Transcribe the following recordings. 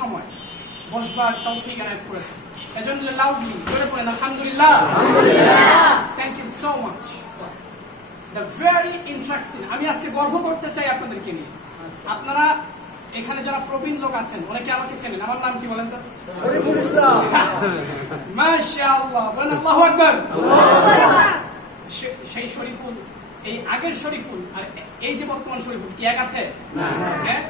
সময়। বসবার তৌফিক এনায়ত করেছেন এজন্য লাউডলি বলে পড়েন আলহামদুলিল্লাহ। Thank you so much the very interesting আমি আজকে গর্ব করতে চাই আপনাদেরকে নিয়ে। আপনারা এখানে যারা প্রবীণ লোক আছেন অনেকে আমাকে চেনেন। আমার নাম কি বলেন তো? শরীফুল ইসলাম। মাশাআল্লাহ। বলেন আল্লাহু আকবার। সেই শরীফুল এই আগের শরীফুল আর এই যে বর্তমান শরীফুল কি এক আছে? হ্যাঁ?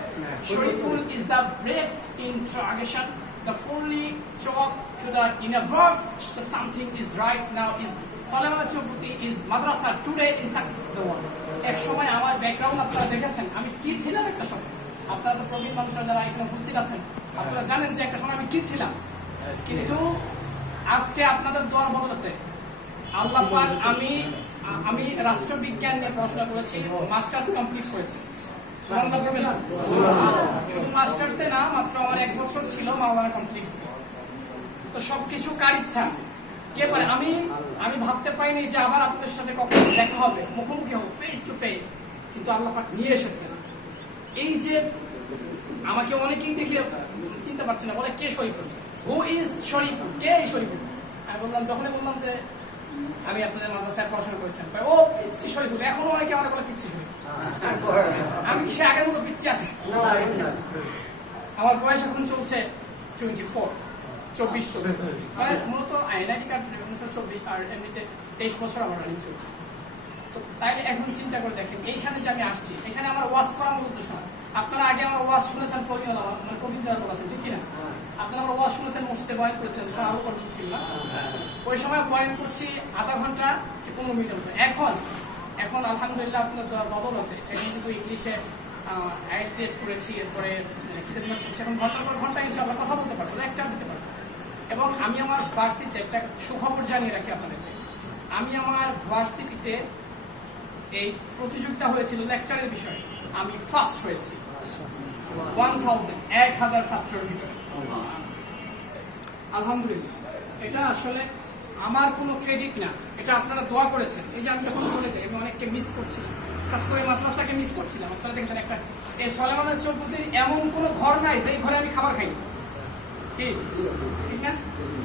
Shariful is the best interrogation the fully talk to the universe. That something is right now is Solomon Chubuti is madrasa today in success of the world. এক সময় আমার ব্যাকগ্রাউন্ড আপনারা দেখেছেন আমি কি ছিলাম একটা সময়? আপনারা তো প্রবীণ মানুষরা যারা এখানে উপস্থিত আছেন আপনারা জানেন যে একটা সময় আমি কি ছিলাম। কিন্তু আজকে আপনাদের দোয়ার বদলতে আল্লাহ পাক আমি আমি রাষ্ট্রবিজ্ঞান নিয়ে পড়াশোনা করেছি, মাস্টার্স কমপ্লিট করেছি? শুধু না, মাত্র আমার এক বছর ছিল কমপ্লিট। তো সবকিছু কার ইচ্ছা? কে পারে আমি আমি ভাবতে পারিনি যে আবার আপনাদের সাথে কখনো দেখা হবে, মুখোমুখি হবে ফেস টু ফেস কিন্তু আল্লাহ পাক নিয়ে এসেছেন। এই যে আমাকে অনেকেই দেখে চিনতে পারছে না, বলে, কে শরীফুল? Who is Shariful? কে শরীফুল? আমি বললাম, যখনই বললাম যে আমি আপনাদের মাদ্রাসায় পড়াশোনা করেছিলাম। ও পিচ্ছি শরীফুল এখনও অনেকে আমার বলে পিচ্ছি শরীফুল। আমি কি সে আগের মতো পিচ্ছি আছি? আমার বয়স এখন চলছে টোয়েন্টি ফোর চব্বিশ চলছে। মানে মূলত আইডেন্টি কার্ড উনিশশো চব্বিশ আর এমনিতে তেইশ বছর আমার রানিং চলছে। তাইলে এখন চিন্তা করে দেখেন এইখানে যে আমি আসছি এখানে আমার ওয়াশ করার মতো উদ্দেশ্য না আপনারা আগে আমার ওয়াশ শুনেছেন প্রবীণ মানে প্রবীণ যারা বলেছেন ঠিক কিনা? আপনারা আমার ওয়াশ শুনেছেন মসজিদে বয়ান করেছেন আরও কঠিন ছিল না? ওই সময় বয়ান করছি আধা ঘণ্টা কি পনেরো মিনিটের মতো। এখন এখন আলহামদুলিল্লাহ আপনার বদলতে এখন কিন্তু ইংলিশে আইএসডিএস করেছি এরপরে এখন ঘণ্টার পর ঘণ্টা ইনশাআল্লাহ কথা বলতে পারব লেকচার দিতে পারব। এবং আমি আমার ভার্সিটিতে একটা সুখবর জানিয়ে রাখি আপনাদেরকে। আমি আমার ভার্সিটিতে এই প্রতিযোগিতা হয়েছিল লেকচারের বিষয়ে। আমি ফার্স্ট হয়েছি। ওয়ান থাউজেন্ড এক হাজার ছাত্রের ভিতরে। আলহামদুলিল্লাহ। এটা আসলে আমার কোনো ক্রেডিট না। এটা আপনারা দোয়া করেছেন। এই যে আমি যখন চলে যাই, আমি অনেককে মিস করছিলাম। কাজ করে মাদ্রাসাকে মিস করছিলাম। আপনারা দেখেছেন একটা এই সলেমানের চৌপতির এমন কোনো ঘর নাই, যেই ঘরে আমি খাবার খাই কি? ঠিক না?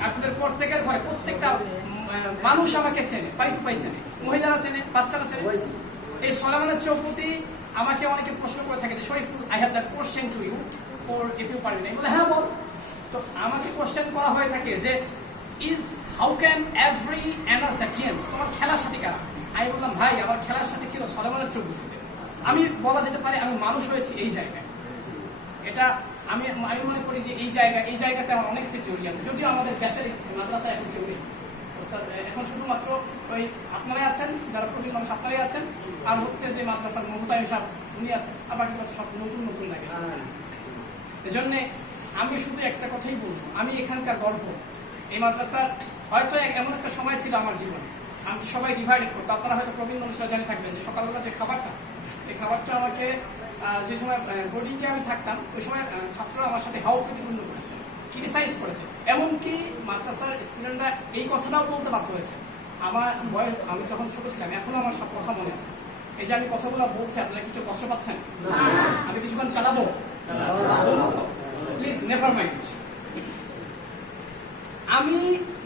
আপনাদের প্রত্যেকের ঘরে, প্রত্যেকটা মানুষ আমাকে চেনে পাই টু পাই চেনে মহিলারা চেনে বাচ্চারা চেনে। এই সলেমানের চৌপতি আমাকে অনেকে প্রশ্ন করে থাকে যে Shariful I have the question to you for if you পারবি আমি বলে হ্যাঁ বল। তো আমাকে কোশ্চেন করা হয়ে থাকে যে is how can every answers the games তোমার খেলার সাথে কারা? আমি বললাম ভাই আমার খেলার সাথে ছিল সলেমানের চৌপতিতে আমি বলা যেতে পারে আমি মানুষ হয়েছি এই জায়গায়। এটা আমি আমি মনে করি যে এই জায়গা এই জায়গাতে আমার অনেক সিকিউরিটি আছে। যদিও আমাদের ব্যাচের মাদ্রাসা এখন কেউ নেই। এখন শুধুমাত্র ওই আপনারাই আছেন, যারা প্রবীণ মানুষ আপনারাই আছেন, আর হচ্ছে যে মাদ্রাসার মমতায়ন সাহেব উনি আছেন বাকি কথা সব নতুন নতুন লাগে। এজন্য আমি শুধু একটা কথাই বলব, আমি এখানকার গর্ব। এই মাদ্রাসার হয়তো এমন একটা সময় ছিল আমার জীবনে। আমি সবাই ডিভাইডেড করতো আপনারা হয়তো প্রবীণ মানুষরা জানে থাকবেন যে সকালবেলা যে খাবারটা, এই খাবারটা আমাকে যে সময় বোর্ডিংয়ে আমি থাকতাম, ওই সময় ছাত্ররা আমার সাথে হাও প্রতিপূর্ণ করেছে ক্রিটিসাইজ করেছে। এমনকি মাদ্রাসার স্টুডেন্টরা এই কথাটাও বলতে বাধ্য হয়েছে। আমার বয়স, আমি যখন ছোট ছিলাম, এখনও আমার সব কথা মনে আছে। এই যে আমি কথাগুলো বলছি, আপনারা কিছু কষ্ট পাচ্ছেন? আমি কিছুক্ষণ চালাবো? প্লিজ নেভার মাইন্ড আমি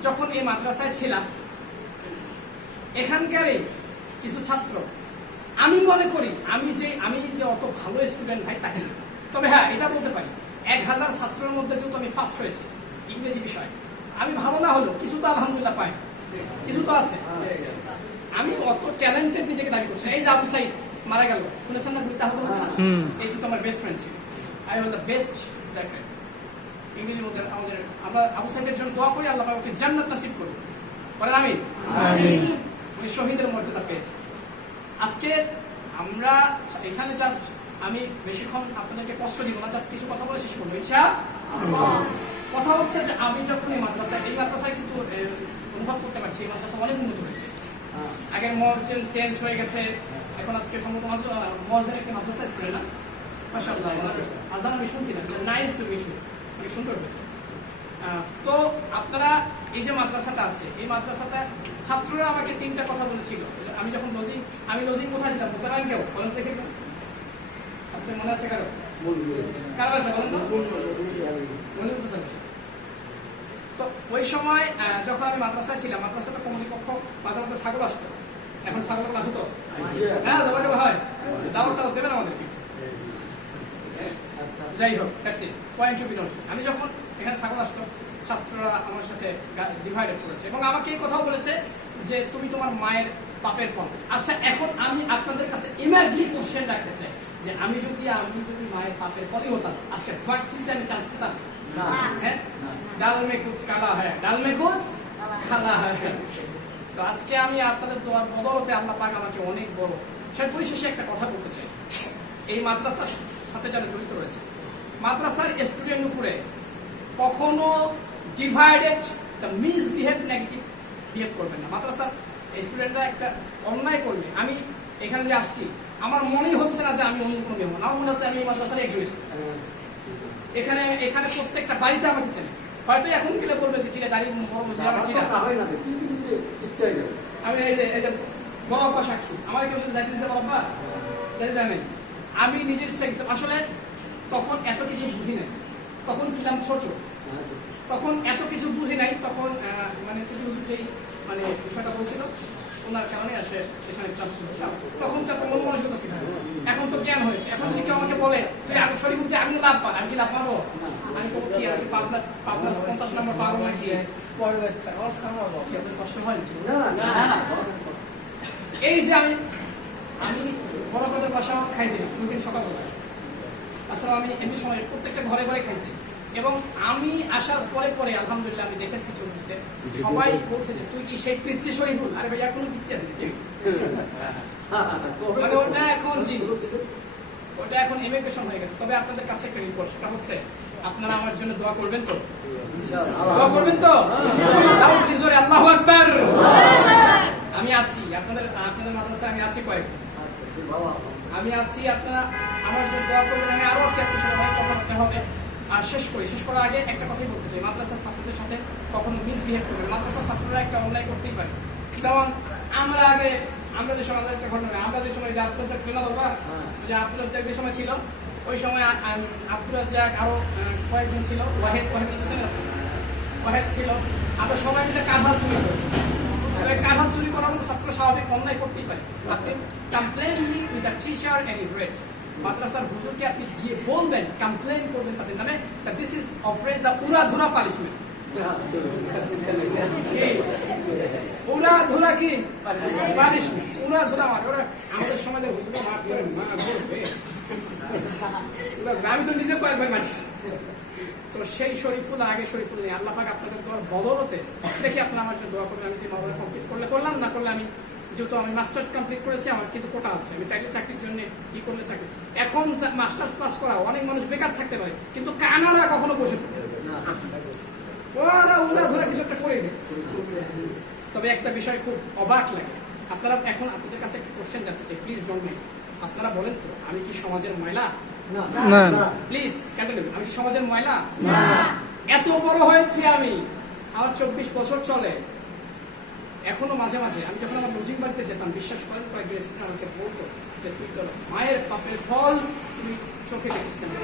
যখন এই মাদ্রাসায় ছিলাম, এখানকারই কিছু ছাত্র, আমি মনে করি, আমি যে আমি যে অত ভালো স্টুডেন্ট ভাই তাই তবে হ্যাঁ এটা বলতে পারি। এক হাজার ছাত্রের মধ্যে যেহেতু আমি ফার্স্ট হয়েছি, ইংরেজি বিষয়ে আমি ভালো না হলেও কিছু তো আলহামদুলিল্লাহ পাই। কিছু তো আছে। আমি অত ট্যালেন্টেড নিজেকে দাবি করছি এই যে আবু সাইদ মারা গেল শুনেছেন না গুলিতে আহত হয়েছে না? এই কিন্তু আমার বেস্ট ফ্রেন্ড ছিল। I was the best that ইংরেজির মধ্যে আমাদের আমরা আবু সাইদের জন্য দোয়া করি আল্লাহ ওকে জান্নাত নাসিব করুন বলেন আমি উনি শহীদের মর্যাদা পেয়েছে। আজকে আমরা এখানে জাস্ট আমি বেশিক্ষণ আপনাদেরকে কষ্ট দিব না জাস্ট কিছু কথা বলে শেষ করব। ইচ্ছা কথা হচ্ছে যে আমি যখন এই মাদ্রাসা এই মাদ্রাসায় কিন্তু অনুভব করতে পারছি এই মাদ্রাসা অনেক উন্নত হয়েছে। আগের মর্চেন চেঞ্জ হয়ে গেছে এখন আজকে সম্ভবত মাত্র মজের একটি মাদ্রাসা স্কুলে না? মাসাল্লাহ আজান আমি শুনছিলাম যে নাইস মিশু অনেক সুন্দর হয়েছে। তো আপনারা এই যে মাদ্রাসাটা আছে এই মাদ্রাসাটা ছাত্ররা আমাকে তিনটা কথা বলেছিল। আমি যখন লজিং আমি লজিং কোথায় ছিলাম? পারেন কেউ? বলেন দেখে? আপনার মনে আছে কারও? তো। ওই সময় যখন আমি মাদ্রাসায় ছিলাম, মাদ্রাসাতে মাঝে মাঝে ছাগল আসতো। এখন ছাগল ক্লাস হতো হ্যাঁ হয় আমাদেরকে যাই হোক পয়েন্ট আমি যখন এখানে ছাগল আসতো, ছাত্ররা আমার সাথে ডিভাইডেড করেছে। এবং আমাকে এই কথাও বলেছে যে, তুমি তোমার মায়ের পাপের ফল। আচ্ছা এখন আমি আপনাদের কাছে ইমাজিন কোশ্চেন রাখতে চাই। যে আমি যদি আমি যদি মায়ের পাপের ফলই হতাম আজকে ফার্স্ট সিজনে আমি চান্স পেতাম? হ্যাঁ? ডাল মে কুচ কালা হয় ডাল মে কুচ খালা হয় তো আজকে আমি আপনাদের দোয়ার বদলতে আল্লাহ পাক আমাকে অনেক বড় সে পরিশেষে একটা কথা বলতে চাই। এই মাদ্রাসার সাথে যারা জড়িত রয়েছে মাদ্রাসার স্টুডেন্ট উপরে কখনো ডিভাইডেড মিসবিহেভ নেগেটিভ বিহেভ করবেন না। মাদ্রাসার স্টুডেন্টরা একটা অন্যায় করবে। আমি এখানে যে আসছি আমার মনেই হচ্ছে না যে আমি অন্য কোনো মেহমান। আমার মনে হচ্ছে আমি এই মাদ্রাসার একজন student। এখানে এখানে প্রত্যেকটা বাড়িতে আমাকে চেনে। হয়তো এখন গেলে বলবে যে কিরে দাঁড়িয়ে বড় বসে আমার কিনা আমি এই যে এই যে বড় আব্বা সাক্ষী। আমার কেউ যদি যাইতে দিচ্ছে আব্বা যাইতে দেয় আমি নিজের ইচ্ছা আসলে তখন এত কিছু বুঝি নাই। তখন ছিলাম ছোট। তখন এত কিছু বুঝি নাই। তখন মানে সিটি মানে বিষয়টা বলছিল ওনার কারণে আসে এখানে ক্লাস তখন তো একটা মন মানসিকতা ছিল এখন তো জ্ঞান হয়েছে। এখন যদি কেউ আমাকে বলে তুই আগে শরীর যে আমি লাভ পান আমি কি লাভ পাবো? আমি তো কি আমি পাবনা পাবনা পঞ্চাশ নম্বর পাবো নাকি? কি কষ্ট হয় এই যে আমি আমি বড় কথা বাসা খাইছি দুদিন সকালবেলা। আসলে আমি এমনি সময় প্রত্যেকটা ঘরে ঘরে খাইছি। এবং আমি আসার পরে পরে আলহামদুলিল্লাহ আমি দেখেছি ছবিতে সবাই বলছে যে তুই কি সেই পিচ্ছি শরীফুল? আরে ভাই এখনও পিচ্ছি আছে মানে ওটা এখন জি ওটা এখন ইমিগ্রেশন হয়ে গেছে। তবে আপনাদের কাছে একটা রিকোয়েস্ট সেটা হচ্ছে আপনারা আমার জন্য দোয়া করবেন তো? দোয়া করবেন তো? আল্লাহ আকবার। আমি আছি। আপনাদের আপনাদের মাদ্রাসায় আমি আছি কয়েক। আমি আছি আপনারা আমার জন্য দোয়া করবেন। আমি আরও আছি আপনার সাথে অনেক কথা হবে। শেষ করি, শেষ করার আগে একটা কথাই বলতে চাই। মাদ্রাসার ছাত্রদের সাথে কখনো মিসবিহেভ করবে মাদ্রাসার ছাত্ররা একটা অন্যায় করতেই পারে। যেমন আমরা আগে, আমরা যে সময় আমাদের একটা ঘটনা আমরা যে সময় যে আব্দুল ছিল বাবা, যে আব্দুল যে সময় ছিল, ওই সময় আ- আম- আরও কয়েকজন ছিল, ওয়াহেদ ওয়াহেদ ছিল। ওয়াহেদ ছিল। আমরা সবাই মিলে কাঁঠাল চুরি করেছি। কাঁঠাল চুরি করার মতো ছাত্র স্বাভাবিক অন্যায় করতেই পারে। আপনি with the teacher and grades মাদ্রাসার হুজুরকে আপনি গিয়ে বলবেন কমপ্লেন করবেন তাদের নামে this is of rage the punishment উড়া ধুরা কি? পানিশমেন্ট উড়া ধুরা মার ওরা আমাদের সমাজে হুজুরা মার করে মা করবে আমি তো নিজে কয়েকবার মারি। তো সেই শরীফুল আগে শরীফুল নেই। আল্লাহ পাক আপনাদের দোয়ার বদলতে দেখি আপনারা আমার জন্য দোয়া করবেন। আমি যদি মাদ্রাসা কমপ্লিট করলে করলাম না করলে আমি যেহেতু আমি মাস্টার্স কমপ্লিট করেছি আমার কিন্তু কোটা আছে। আমি চাইলে চাকরির জন্য ই করলে চাকরি। এখন মাস্টার্স পাস করা অনেক মানুষ বেকার থাকতে পারে কিন্তু কানারা কখনো বসে থাকে। ওরা ওরা ধরে কিছু একটা করে তবে একটা বিষয় খুব অবাক লাগে। আপনারা এখন আপনাদের কাছে একটা কোশ্চেন জানতে চাই। প্লিজ জন্মে আপনারা বলেন তো আমি কি সমাজের ময়লা? প্লিজ কন্টিনিউ আমি কি সমাজের ময়লা? এত বড় হয়েছে আমি। আমার চব্বিশ বছর চলে। এখনও মাঝে মাঝে, আমি যখন আমার লজিং বাড়িতে যেতাম, বিশ্বাস করেন কয়েকজন আমাকে বলতো যে, তুই তোর মায়ের পাপের ফল, তুমি চোখে না